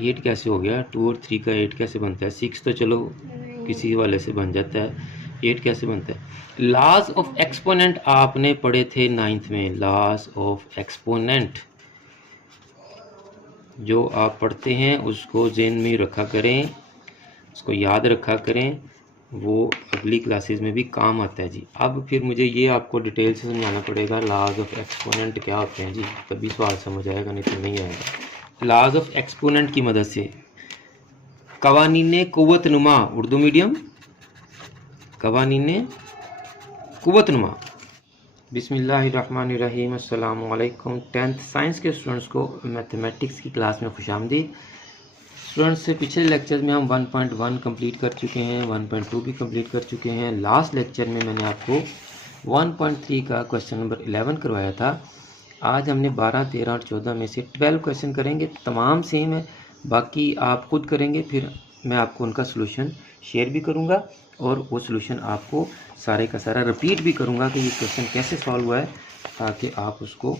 8 कैसे हो गया? 2 और 3 का 8 कैसे बनता है? 6 तो चलो किसी वाले से बन जाता है, 8 कैसे बनता है? लॉज ऑफ एक्सपोनेंट आपने पढ़े थे 9th में। लॉज ऑफ एक्सपोनेंट जो आप पढ़ते हैं उसको ज़हन में रखा करें, उसको याद रखा करें, वो अगली क्लासेस में भी काम आता है जी। अब फिर मुझे ये आपको डिटेल से समझाना पड़ेगा लॉज ऑफ एक्सपोनेंट क्या होते हैं जी, तभी सवाल समझ आएगा, नहीं तो नहीं आएगा। लॉज ऑफ एक्सपोनेंट की मदद से कवानीने कुव्वत नुमा, उर्दू मीडियम, कवानीने कुव्वत नुमा। बिस्मिल्लाहिर्रहमानिर्रहीम, अस्सलाम वालेकुम। 10th साइंस के स्टूडेंट्स को मैथमेटिक्स की क्लास में खुशामदीद। स्टूडेंट्स से पिछले लेक्चर में हम 1.1 कंप्लीट कर चुके हैं, 1.2 भी कंप्लीट कर चुके हैं। लास्ट लेक्चर में मैंने आपको 1.3 का क्वेश्चन नंबर 11 करवाया था। आज हमने 12, 13 और 14 में से 12 क्वेश्चन करेंगे, तमाम सेम है, बाकी आप खुद करेंगे, फिर मैं आपको उनका सलूशन शेयर भी करूंगा और वो सलूशन आपको सारे का सारा रिपीट भी करूंगा कि ये क्वेश्चन कैसे सॉल्व हुआ है, ताकि आप उसको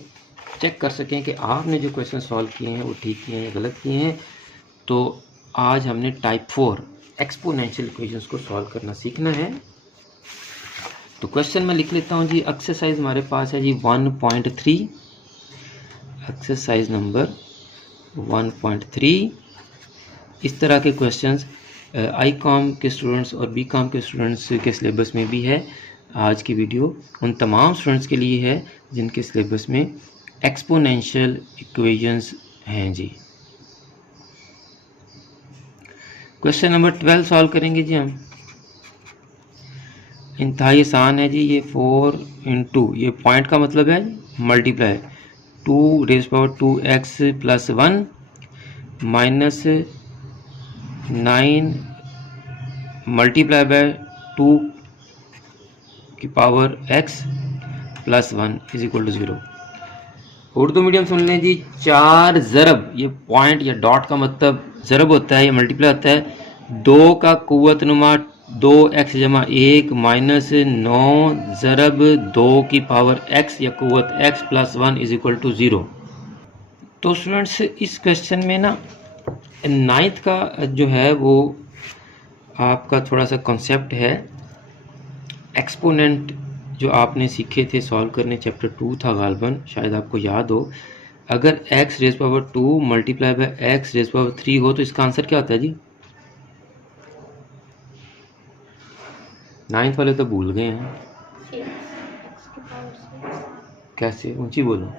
चेक कर सकें कि आपने जो क्वेश्चन सॉल्व किए हैं वो ठीक किए हैं या गलत किए हैं। तो आज हमने टाइप 4 एक्सपोनेंशियल इक्वेशंस को सॉल्व करना सीखना है। तो क्वेश्चन मैं लिख लेता हूं जी। एक्सरसाइज हमारे पास है जी 1.3, एक्सरसाइज नंबर 1.3। इस तरह के क्वेश्चंस आई कॉम के स्टूडेंट्स और बी कॉम के स्टूडेंट्स के सिलेबस में भी है। आज की वीडियो उन तमाम स्टूडेंट्स के लिए है जिनके सिलेबस में एक्सपोनेंशियल इक्वेशंस हैं जी। क्वेश्चन नंबर 12 सॉल्व करेंगे जी हम। इंतहाई आसान है जी। ये 4 इंटू, ये पॉइंट का मतलब है multiply, 2 raise power 2x plus 1 minus 9 multiply by 2 की power x plus 1 is equal to 0। Urdu medium सुन लें जी। 4 ज़रब, ये पॉइंट या डॉट का मतलब ज़रब होता है, ये मल्टीप्लाई होता है 2 का कुव्वत नुमा 2x जमा 1 माइनस 9 ज़रब 2 की पावर x या कुव्वत x plus 1 is equal to 0। तो स्टूडेंट्स इस क्वेश्चन में ना 9th का जो है वो आपका थोड़ा सा कॉन्सेप्ट है। एक्सपोनेंट जो आपने सीखे थे सॉल्व करने, चैप्टर 2 था गालबन, शायद आपको याद हो। अगर x raise power 2 multiply by x raise power 3 हो तो इसका आंसर क्या होता है जी? 9th वाले तो भूल गए हैं, कैसे? ऊंची बोलो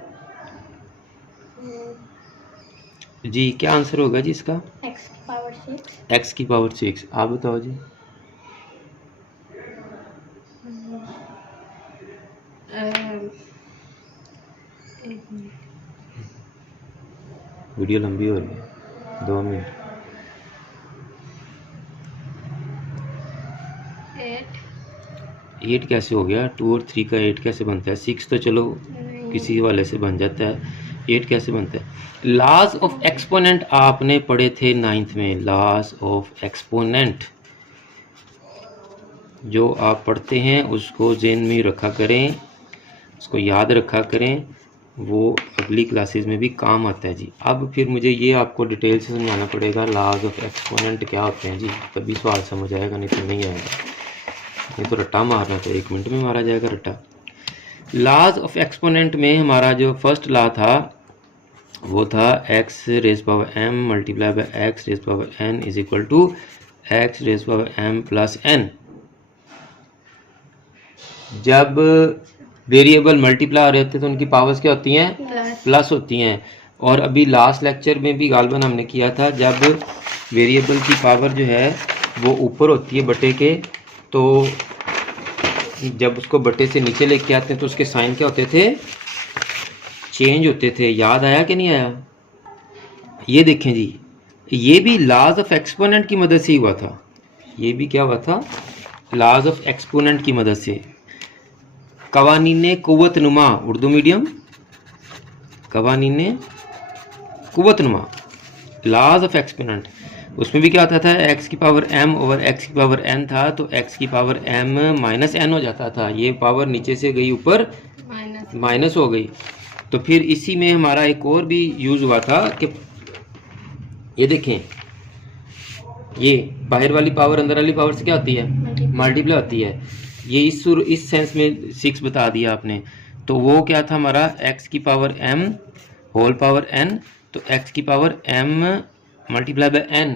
जी। क्या आंसर होगा जी इसका? x की पावर 6। आप बताओ जी। वीडियो लंबी हो रही है, 2 मिनट। 8 कैसे हो गया? 2 और 3 का 8 कैसे बनता है? 6 तो चलो किसी वाले से बन जाता है, 8 कैसे बनता है? लॉज ऑफ एक्सपोनेंट आपने पढ़े थे 9th में। लॉज ऑफ एक्सपोनेंट जो आप पढ़ते हैं उसको ज़हन में रखा करें, उसको याद रखा करें, वो अगली क्लासेस में भी काम आता है जी। अब फिर मुझे ये आपको डिटेल से समझाना पड़ेगा लॉज ऑफ एक्सपोनेंट क्या होते हैं जी, तभी सवाल समझ आएगा, नहीं तो नहीं आएगा। ये तो रट्टा मारना था, 1 मिनट में मारा जाएगा रट्टा। लॉज ऑफ एक्सपोनेंट में हमारा जो फर्स्ट लॉ था वो था x raise power m multiply by x raise power n is equal to x raise power m plus n। जब वेरिएबल मल्टीप्लाई हो रहे थे तो उनकी पावर्स क्या होती हैं? प्लस होती हैं। और अभी लास्ट लेक्चर में भी गालबन हमने किया था, जब वेरिएबल की पावर जो है वो ऊपर होती है बटे के, तो जब उसको बटे से नीचे लेके आते हैं तो उसके साइन क्या होते थे? चेंज होते थे। याद आया कि नहीं आया? ये देखें जी, ये भी लॉज ऑफ एक्सपोनेंट की मदद से ही हुआ था। ये भी क्या हुआ था? लॉज ऑफ एक्सपोनेंट की मदद से। कवानीने कुव्वत नुमा, उर्दू मीडियम, कवानीने कुव्वत नुमा, लॉज ऑफ एक्सपोनेंट, उसमें भी क्या होता था? x की पावर m ओवर x की पावर n था, तो x की पावर m माइनस n हो जाता था। ये पावर नीचे से गई ऊपर माइनस हो गई। तो फिर इसी में हमारा एक और भी यूज़ हुआ था कि ये देखें, ये बाहर वाली पावर अंदर वाली पावर से क्या होती है, मल्टीप्लाई होती है। ये इस सेंस में 6 बता दिया आपने। तो वो क्या था हमारा, x की power m whole power n, तो x की power m multiply by n,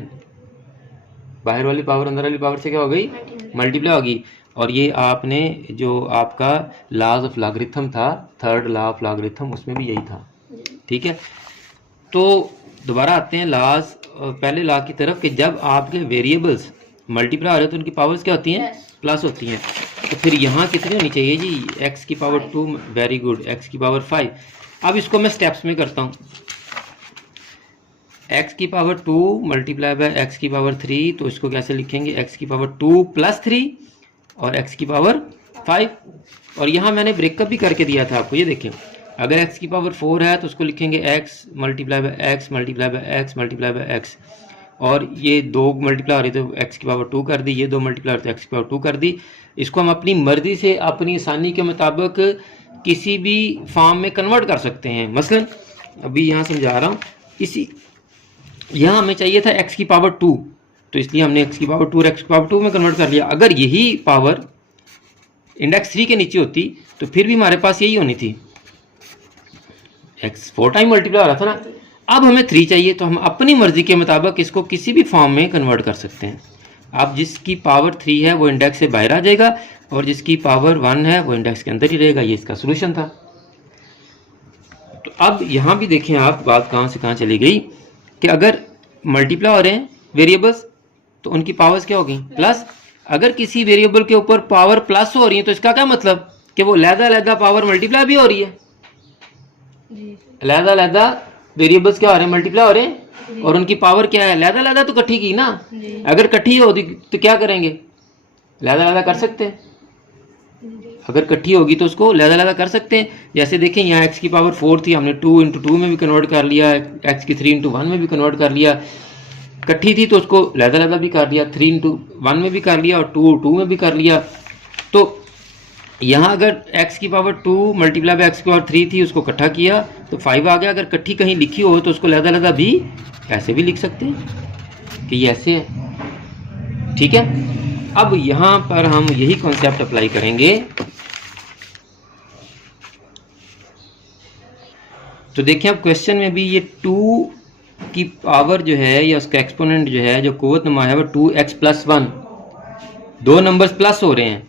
बाहर वाली पावर अंदर वाली पावर से क्या हो गई, मल्टीप्लाई होगी। और ये आपने जो आपका लॉज ऑफ लॉगरिथम था, थर्ड लॉ ऑफ लॉगरिथम, उसमें भी यही था। ठीक है, तो दोबारा आते हैं लॉज, पहले लॉ की तरफ, कि जब आपके वेरिएबल्स मल्टीप्लाई हो रहे हैं तो उनकी पावर्स क्या होती हैं, प्लस होती हैं। तो फिर यहाँ कितनी होनी चाहिए जी, x की पावर 2, वेरी गुड, x की पावर 5। अब इसको मैं स्टेप्स में करता हूँ, x की पावर 2 मल्टीप्लाई बाय x की पावर 3, तो इसको कैसे लिखेंगे, x की पावर 2 प्लस 3 और x की पावर 5। और यहाँ मैंने ब्रेकअप भी करके दिया था आपको, ये देखें, अगर x की पावर 4 है तो उसको लिखेंगे x multiply by x multiply by x multiply by x, और ये 2 मल्टीप्लाई हो रही तो x की पावर 2 कर दी, ये 2 मल्टीप्लाई हो रही तो x की पावर 2 कर दी। इसको हम अपनी मर्जी से अपनी आसानी के मुताबिक किसी भी फॉर्म में कन्वर्ट कर सकते हैं। मसलन अभी यहाँ समझा रहा हूँ, इसी यहाँ हमें चाहिए था x की पावर 2, तो इसलिए हमने x की पावर 2 और x की पावर 2 में कन्वर्ट कर लिया। अगर यही पावर इंडेक्स 3 के नीचे होती तो फिर भी हमारे पास यही होनी थी, x 4 टाइम मल्टीप्लाई हो रहा था ना। अब हमें 3 चाहिए, तो हम अपनी मर्जी के मुताबिक इसको किसी भी फॉर्म में कन्वर्ट कर सकते हैं। अब जिसकी पावर 3 है वो इंडेक्स से बाहर आ जाएगा, और जिसकी पावर 1 है वो इंडेक्स के अंदर ही रहेगा। ये इसका सोल्यूशन था। तो अब यहाँ भी देखें आप, बात कहाँ से कहाँ चली गई, कि अगर मल्टीप्लाई हो रहे हैं वेरिएबल्स तो उनकी पावर्स क्या होगी, प्लस। अगर किसी वेरिएबल के ऊपर पावर प्लस हो रही है तो इसका क्या मतलब, कि वो अलग-अलग पावर मल्टीप्लाई भी हो रही है, अलग-अलग वेरिएबल्स क्या हो रहे हैं, मल्टीप्लाई हो रहे हैं, और उनकी पावर क्या है, अलग-अलग तो इकट्ठी की ना। अगर इकट्ठी होती तो क्या करेंगे, अलग-अलग कर सकते हैं। अगर इकट्ठी होगी तो उसको अलग-अलग कर सकते हैं। जैसे देखें, यहाँ x की पावर 4 थी, हमने 2 × 2 में भी कन्वर्ट कर लिया, x की 3 × 1 में भी कन्वर्ट कर लिया। इकट्ठी थी तो उसको अलग-अलग भी कर दिया, 3 × 1 में भी कर लिया और 2 × 2 में भी कर लिया। तो यहाँ अगर x की पावर 2 मल्टीप्लाई बाय x की पावर 3 थी, उसको इकट्ठा किया तो 5 आ गया। अगर इकट्ठी कहीं लिखी हो तो उसको अलग-अलग भी ऐसे भी लिख सकते हैं कि ये ऐसे है। ठीक है, अब यहाँ पर हम यही कॉन्सेप्ट अप्लाई करेंगे। तो देखिए, अब क्वेश्चन में भी ये 2 की पावर जो है या उसका एक्सपोनेंट जो है, जो कुव्वत नुमा है, वो 2x + 1, 2 नंबर्स प्लस हो रहे हैं।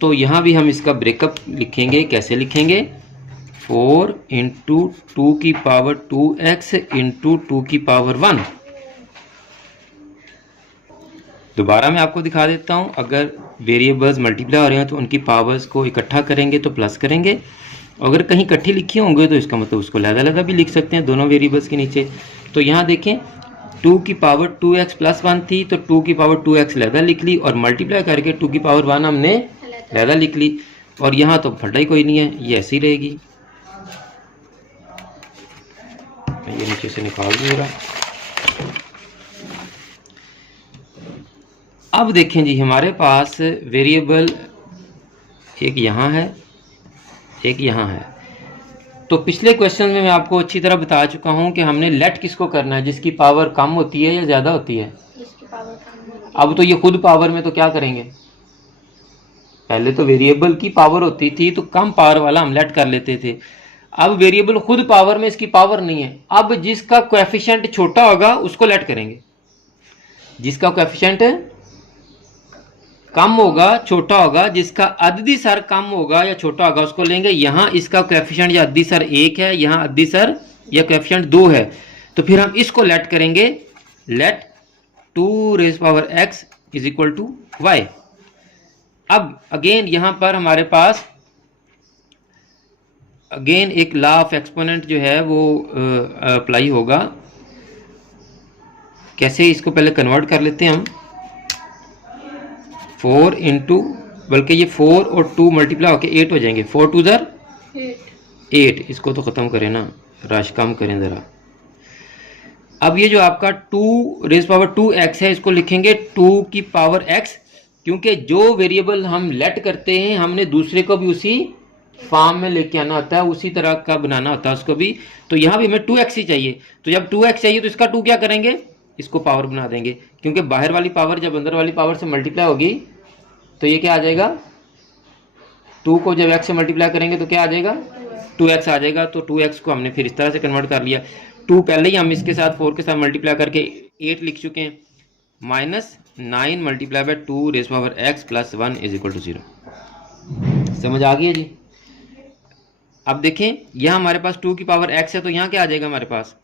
तो यहाँ भी हम इसका ब्रेकअप लिखेंगे। कैसे लिखेंगे, 4 × 2 की पावर 2x × 2 की पावर 1। दोबारा मैं आपको दिखा देता हूँ, अगर वेरिएबल्स मल्टीप्लाई हो रहे हैं तो उनकी पावर्स को इकट्ठा करेंगे तो प्लस करेंगे, अगर कहीं इकट्ठी लिखी होंगे तो इसका मतलब उसको अलग-अलग भी लिख सकते हैं दोनों वेरिएबल्स के नीचे। तो यहाँ देखें, 2 की पावर 2x + 1 थी तो 2 की पावर 2x अलग लिख ली, और मल्टीप्लाई करके 2 की पावर 1 हमने अलग लिख ली। और यहाँ तो फटा ही कोई नहीं है, ये ऐसी रहेगी। मैं ये नीचे से निकाल दूँगा। अब देखें जी, हमारे पास वेरिएबल एक यहाँ है, एक यहाँ है। तो पिछले क्वेश्चन में मैं आपको अच्छी तरह बता चुका हूँ कि हमने लेट किसको करना है, जिसकी पावर कम होती है या ज़्यादा होती है। अब तो ये खुद पावर में तो क्या करेंगे, पहले तो वेरिएबल की पावर होती थी तो कम पावर वाला हम लेट कर लेते थे। अब वेरिएबल खुद पावर में, इसकी पावर नहीं है। अब जिसका कोएफिशिएंट छोटा होगा उसको लेट करेंगे, जिसका कोएफिशिएंट कम होगा, छोटा होगा, जिसका अददी सर कम होगा या छोटा होगा उसको लेंगे। यहाँ इसका कोएफिशिएंट या अददी सर 1 है, यहाँ अददी सर या कोएफिशिएंट 2 है, तो फिर हम इसको लेट करेंगे, लेट 2x = y। अब अगेन यहाँ पर हमारे पास अगेन एक लॉ ऑफ एक्सपोनेंट जो है वो अप्लाई होगा। कैसे, इसको पहले कन्वर्ट कर लेते हैं हम। 4 × बल्कि ये 4 और 2 मल्टीप्लाई होके 8 हो जाएंगे। 4 × 2 = 8। इसको तो ख़त्म करें ना, रश कम करें ज़रा। अब ये जो आपका 2x है, इसको लिखेंगे 2 की पावर x, क्योंकि जो वेरिएबल हम लेट करते हैं हमने दूसरे को भी उसी फॉर्म में लेके आना होता है, उसी तरह का बनाना होता है उसको भी। तो यहाँ भी हमें 2x ही चाहिए। तो जब 2x चाहिए तो इसका 2 क्या करेंगे, इसको पावर बना देंगे, क्योंकि बाहर वाली पावर जब अंदर वाली पावर से मल्टीप्लाई होगी तो ये क्या आ जाएगा, 2 को जब x से मल्टीप्लाई करेंगे तो क्या आ जाएगा, 2x आ जाएगा। तो 2x को हमने फिर इस तरह से कन्वर्ट कर लिया। 2 पहले ही हम इसके साथ 4 के साथ मल्टीप्लाई करके 8 लिख चुके हैं, -9 multiply by 2 raise power x plus 1 is equal to 0। समझ आ गई है जी। अब देखें यहाँ हमारे पास 2 की पावर x है तो यहाँ क्या आ जाएगा हमारे पास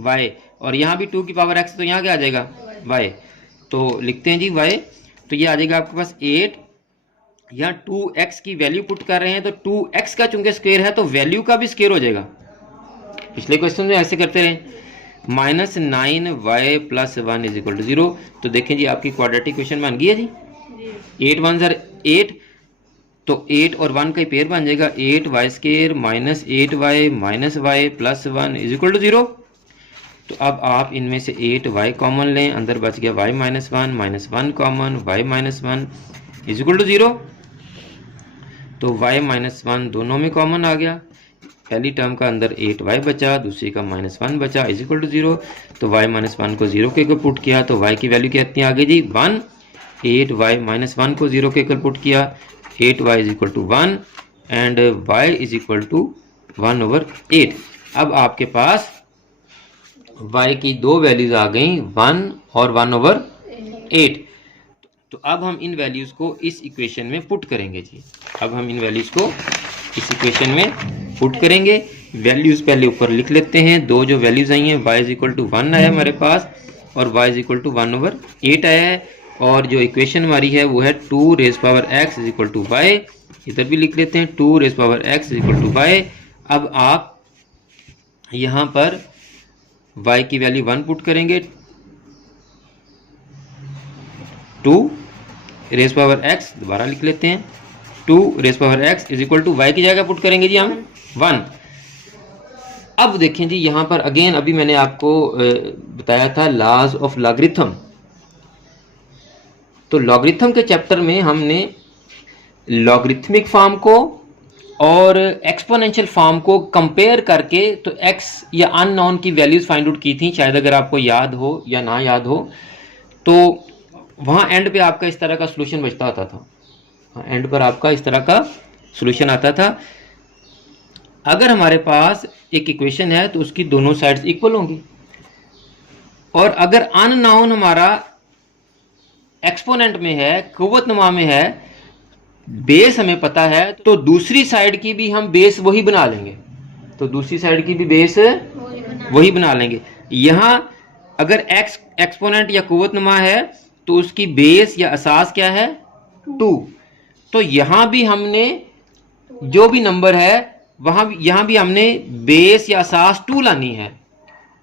y, और यहाँ भी 2 की पावर x है तो यहाँ क्या आ जाएगा y। तो लिखते हैं जी y, तो ये आ जाएगा आपके पास 8। यहाँ 2x की वैल्यू पुट कर रहे हैं तो 2x का चूंकि स्क्वायर है तो वैल्यू का भी स्क्वायर हो जाएगा। पिछले क्वेश्चन में ऐसे करते रहे। -9y plus 1 is equal to 0। तो देखें जी आपकी क्वाड्रेटिक इक्वेशन बन गई है जी। 8 1 ज़र 8, तो 8 और 1 का पेयर बन जाएगा 8y square minus 8y minus y plus 1 is equal to 0। तो अब आप इनमें से 8y कॉमन लें, अंदर बच गया y minus 1 minus 1 common, y minus 1 is equal to 0। तो y माइनस 1 दोनों में कॉमन आ गया। पहली टर्म का अंदर 8y बचा, दूसरी का -1 बचा इज इक्वल टू 0। तो y माइनस 1 को 0 के इक्वल पुट किया तो y की वैल्यू कितनी आ गई जी 1। 8y माइनस 1 को 0 के इक्वल पुट किया, 8y is equal to 1 and y is equal to 1/8। अब आपके पास y की दो वैल्यूज आ गई 1 और 1/8। तो अब हम इन वैल्यूज को इस इक्वेशन में पुट करेंगे जी। अब हम इन वैल्यूज को इस इक्वेशन में पुट करेंगे। वैल्यूज पहले ऊपर लिख लेते हैं। दो जो वैल्यूज आई हैं, y इज इक्वल टू 1 आया हमारे पास और y इज इक्वल टू 1/8 आया है, और जो इक्वेशन हमारी है वो है 2 raise power x is equal to y। इधर भी लिख लेते हैं 2 raise power x is equal to y। अब आप यहाँ पर y की वैल्यू 1 पुट करेंगे, 2 रेज़ पावर x, दोबारा लिख लेते हैं 2 raise power x is equal to y की जगह पुट करेंगे जी हम 1। अब देखें जी यहाँ पर अगेन अभी मैंने आपको बताया था लॉज ऑफ लॉगरिथम। तो लॉगरिथम के चैप्टर में हमने लॉगरिथमिक फॉर्म को और एक्सपोनेंशियल फॉर्म को कंपेयर करके तो x या अननोन की वैल्यूज फाइंड आउट की थी। शायद अगर आपको याद हो या ना याद हो तो वहाँ एंड पे आपका इस तरह का सॉल्यूशन बचता होता था। एंड पर आपका इस तरह का सॉल्यूशन आता था। अगर हमारे पास एक इक्वेशन है तो उसकी दोनों साइड्स इक्वल होंगी, और अगर अननोन हमारा एक्सपोनेंट में है, कुव्वतनुमा में है, बेस हमें पता है, तो दूसरी साइड की भी हम बेस वही बना लेंगे। तो दूसरी साइड की भी बेस वही बना लेंगे। यहाँ अगर x एक्सपोनेंट या कुव्वतनुमा है तो उसकी बेस या असास क्या है 2। तो यहाँ भी हमने जो भी नंबर है वहाँ यहाँ भी हमने बेस या असास 2 लानी है।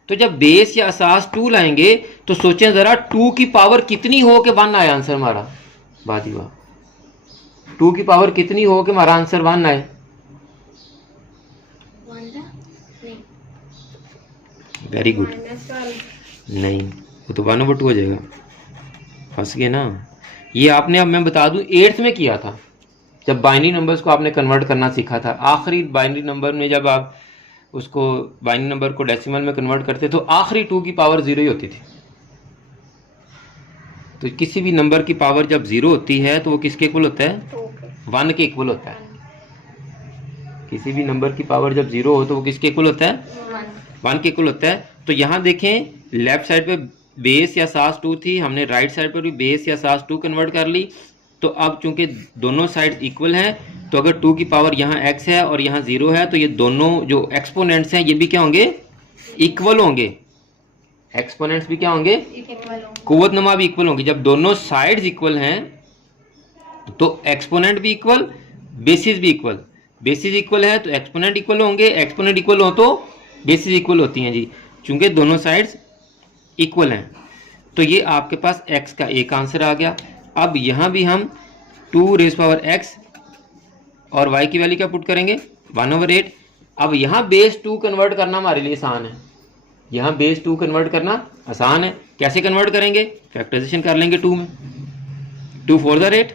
तो जब बेस या असास 2 लाएंगे तो सोचें ज़रा 2 की पावर कितनी हो के 1 आए आंसर हमारा। बात ही वाह, 2 की पावर कितनी हो के हमारा आंसर 1 आए। वेरी गुड, नहीं वो तो 1/2 हो जाएगा, फंस गए ना। ये आपने, अब मैं बता दूं, 8th में किया था जब बाइनरी नंबर्स को आपने कन्वर्ट करना सीखा था। आखिरी बाइनरी नंबर में जब आप उसको बाइनरी नंबर को डेसिमल में कन्वर्ट करते तो आखिरी 2 की पावर 0 ही होती थी। तो किसी भी नंबर की पावर जब 0 होती है तो वो किसके इक्वल होता है 1 के इक्वल होता है। किसी भी नंबर की पावर जब 0 हो तो वो किसके इक्वल होता है 1 के इक्वल होता है। तो यहाँ देखें लेफ्ट साइड पे बेस या सास 2 थी, हमने राइट साइड पर भी बेस या सास 2 कन्वर्ट कर ली। तो अब चूंकि दोनों साइड इक्वल हैं तो अगर 2 की पावर यहाँ x है और यहाँ 0 है तो ये दोनों जो एक्सपोनेंट्स हैं ये भी क्या होंगे इक्वल होंगे। एक्सपोनेंट्स भी क्या होंगे कुव्वतनुमा भी इक्वल होंगे। जब दोनों साइड्स इक्वल हैं तो एक्सपोनेंट भी इक्वल, बेसिस भी इक्वल। बेसिस इक्वल है तो एक्सपोनेंट इक्वल होंगे, एक्सपोनेंट इक्वल हो तो बेसिस इक्वल होती हैं जी, चूंकि दोनों साइड्स इक्वल हैं। तो ये आपके पास x का एक आंसर आ गया। अब यहाँ भी हम 2 रेज़ पावर x और y की वैल्यू क्या पुट करेंगे 1/8। अब यहाँ बेस 2 कन्वर्ट करना हमारे लिए आसान है। यहाँ बेस 2 कन्वर्ट करना आसान है। कैसे कन्वर्ट करेंगे, फैक्टराइजेशन कर लेंगे 2 में। 2 4 ज़र 8,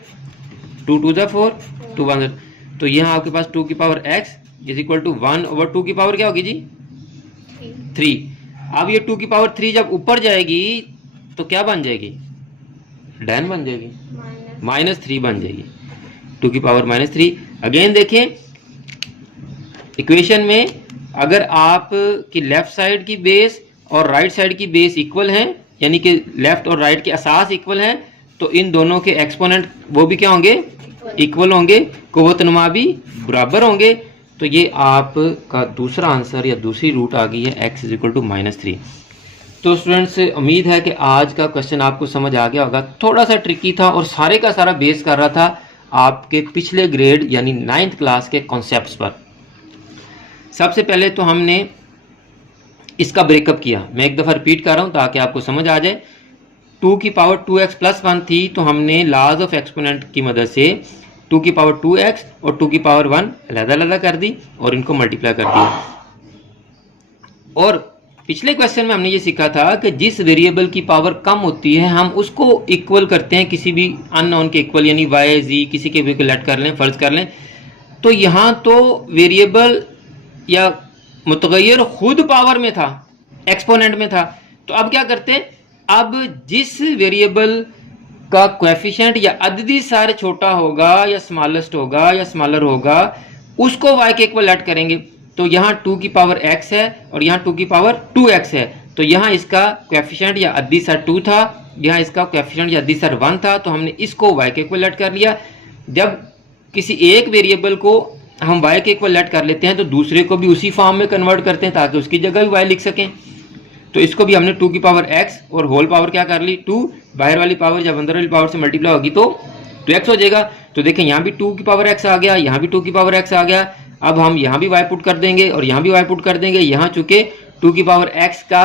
2 2 ज़र 4, 2 1 ज़र। तो यहाँ आपके पास 2 की power x is equal to 1/2 की पावर क्या होगी जी 3। अब ये 2 की पावर 3 जब ऊपर जाएगी तो क्या बन जाएगी, डैन बन जाएगी, -3 बन जाएगी, 2 की पावर -3। अगेन देखें इक्वेशन में, अगर आप की लेफ्ट साइड की बेस और राइट साइड की बेस इक्वल हैं, यानी कि लेफ्ट और राइट के असास इक्वल हैं, तो इन दोनों के एक्सपोनेंट वो भी क्या होंगे, इक्वल होंगे, कुव्वतनुमा भी बराबर होंगे। तो ये आपका दूसरा आंसर या दूसरी रूट आ गई है x = -3। तो स्टूडेंट्स उम्मीद है कि आज का क्वेश्चन आपको समझ आ गया होगा। थोड़ा सा ट्रिकी था और सारे का सारा बेस कर रहा था आपके पिछले ग्रेड यानी 9th क्लास के कॉन्सेप्ट्स पर। सबसे पहले तो हमने इसका ब्रेकअप किया, मैं एक दफ़ा रिपीट कर रहा हूँ ताकि आपको समझ आ जाए। 2 की पावर 2x + 1 थी, तो हमने लॉज ऑफ एक्सपोनेंट की मदद से 2 की पावर 2x और 2 की पावर 1 अलग-अलग कर दी और इनको मल्टीप्लाई कर दिया। और पिछले क्वेश्चन में हमने ये सीखा था कि जिस वेरिएबल की पावर कम होती है हम उसको इक्वल करते हैं किसी भी अननोन के इक्वल, यानी y z किसी के भी लेट कर लें, फर्ज कर लें। तो यहाँ तो वेरिएबल या मुतगय्यर खुद पावर में था, एक्सपोनेंट में था। तो अब क्या करते हैं, अब जिस वेरिएबल का कोएफिशिएंट या अददी सारे छोटा होगा या स्मॉलेस्ट होगा या स्मॉलर होगा, उसको y के इक्वल लेट करेंगे। तो यहाँ 2 की पावर x है और यहाँ 2 की पावर 2x है, तो यहाँ इसका कोएफिशिएंट या अददी सार 2 था, यहाँ इसका कोएफिशिएंट या अददी सार 1 था, तो हमने इसको y के इक्वल लेट कर लिया। जब किसी एक वेरिएबल को हम y के इक्वल लेट कर लेते हैं तो दूसरे को भी उसी फॉर्म में कन्वर्ट करते हैं ताकि उसकी जगह भी y लिख सकें। तो इसको भी हमने 2 की पावर x और होल पावर क्या कर ली 2, बाहर वाली पावर जब अंदर वाली पावर से मल्टीप्लाई होगी तो 2x हो जाएगा। तो देखें यहाँ भी 2 की पावर x आ गया, यहाँ भी 2 की पावर x आ गया। अब हम यहाँ भी y पुट कर देंगे और यहाँ भी y पुट कर देंगे। यहाँ चूंकि 2 की पावर x का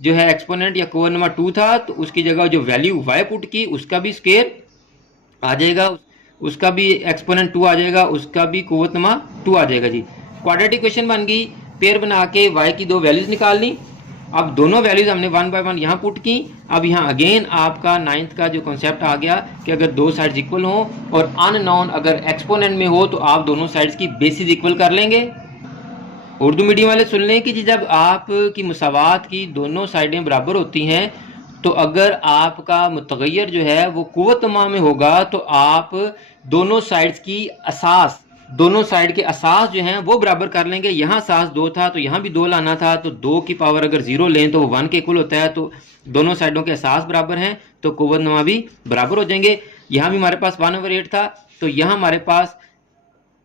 जो है एक्सपोनेंट या कोवरनुमा 2 था, तो उसकी जगह जो वैल्यू y पुट की उसका भी स्क्वायर आ जाएगा, उसका भी एक्सपोनेंट 2 आ जाएगा, उसका भी कुव्वतनुमा 2 आ जाएगा जी। क्वाड्रेटिक इक्वेशन बन गई। पेयर बना के y की दो वैल्यूज निकालनी। अब दोनों वैल्यूज हमने 1 बाय 1 यहाँ पुट की। अब यहाँ अगेन आपका 9th का जो कॉन्सेप्ट आ गया कि अगर दो साइड्स इक्वल हो और अननोन अगर एक्सपोनेंट में हो तो आप दोनों साइड्स की बेसिस इक्वल कर लेंगे। उर्दू मीडियम वाले सुन लें कि जब आप की मुसावात की दोनों साइडें बराबर होती हैं, तो अगर आपका मुतगय्यर जो है वो कुव्वतनुमा में होगा तो आप दोनों साइड्स की असास, दोनों साइड के असास जो हैं वो बराबर कर लेंगे। यहाँ असास 2 था तो यहाँ भी 2 लाना था, तो 2 की पावर अगर 0 लें तो वो 1 के इक्वल होता है। तो दोनों साइडों के असास बराबर हैं तो कुव्वतनुमा भी बराबर हो जाएंगे। यहाँ भी हमारे पास 1/8 था, तो यहाँ हमारे पास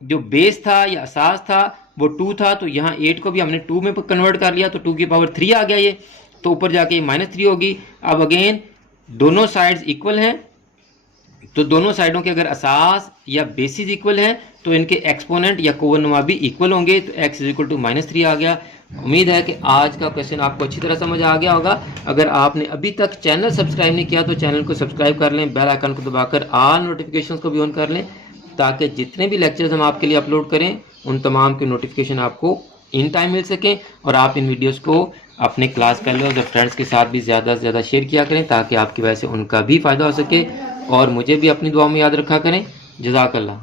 जो बेस था या असास था वो 2 था, तो यहाँ 8 को भी हमने 2 में कन्वर्ट कर लिया, तो 2 की पावर 3 आ गया ये, तो ऊपर जाके -3 होगी। अब अगेन दोनों साइड्स इक्वल हैं, तो दोनों साइडों के अगर असास या बेसिस इक्वल हैं तो इनके एक्सपोनेंट या कुव्वतनुमा भी इक्वल होंगे। तो x = -3 आ गया। उम्मीद है कि आज का क्वेश्चन आपको अच्छी तरह समझ आ गया होगा। अगर आपने अभी तक चैनल सब्सक्राइब नहीं किया तो चैनल को सब्सक्राइब कर लें, बेल आइकन को दबाकर ऑल नोटिफिकेशंस को भी ऑन कर लें, ताकि जितने भी लेक्चर्स हम आपके लिए अपलोड करें उन तमाम के नोटिफिकेशन आपको इन टाइम मिल सकें। और आप इन वीडियोज़ को अपने क्लास फेलो और फ्रेंड्स के साथ भी ज़्यादा से ज़्यादा शेयर किया करें ताकि आपकी वजह से उनका भी फ़ायदा हो सके और मुझे भी अपनी दुआ में याद रखा करें। जज़ाकल्लाह।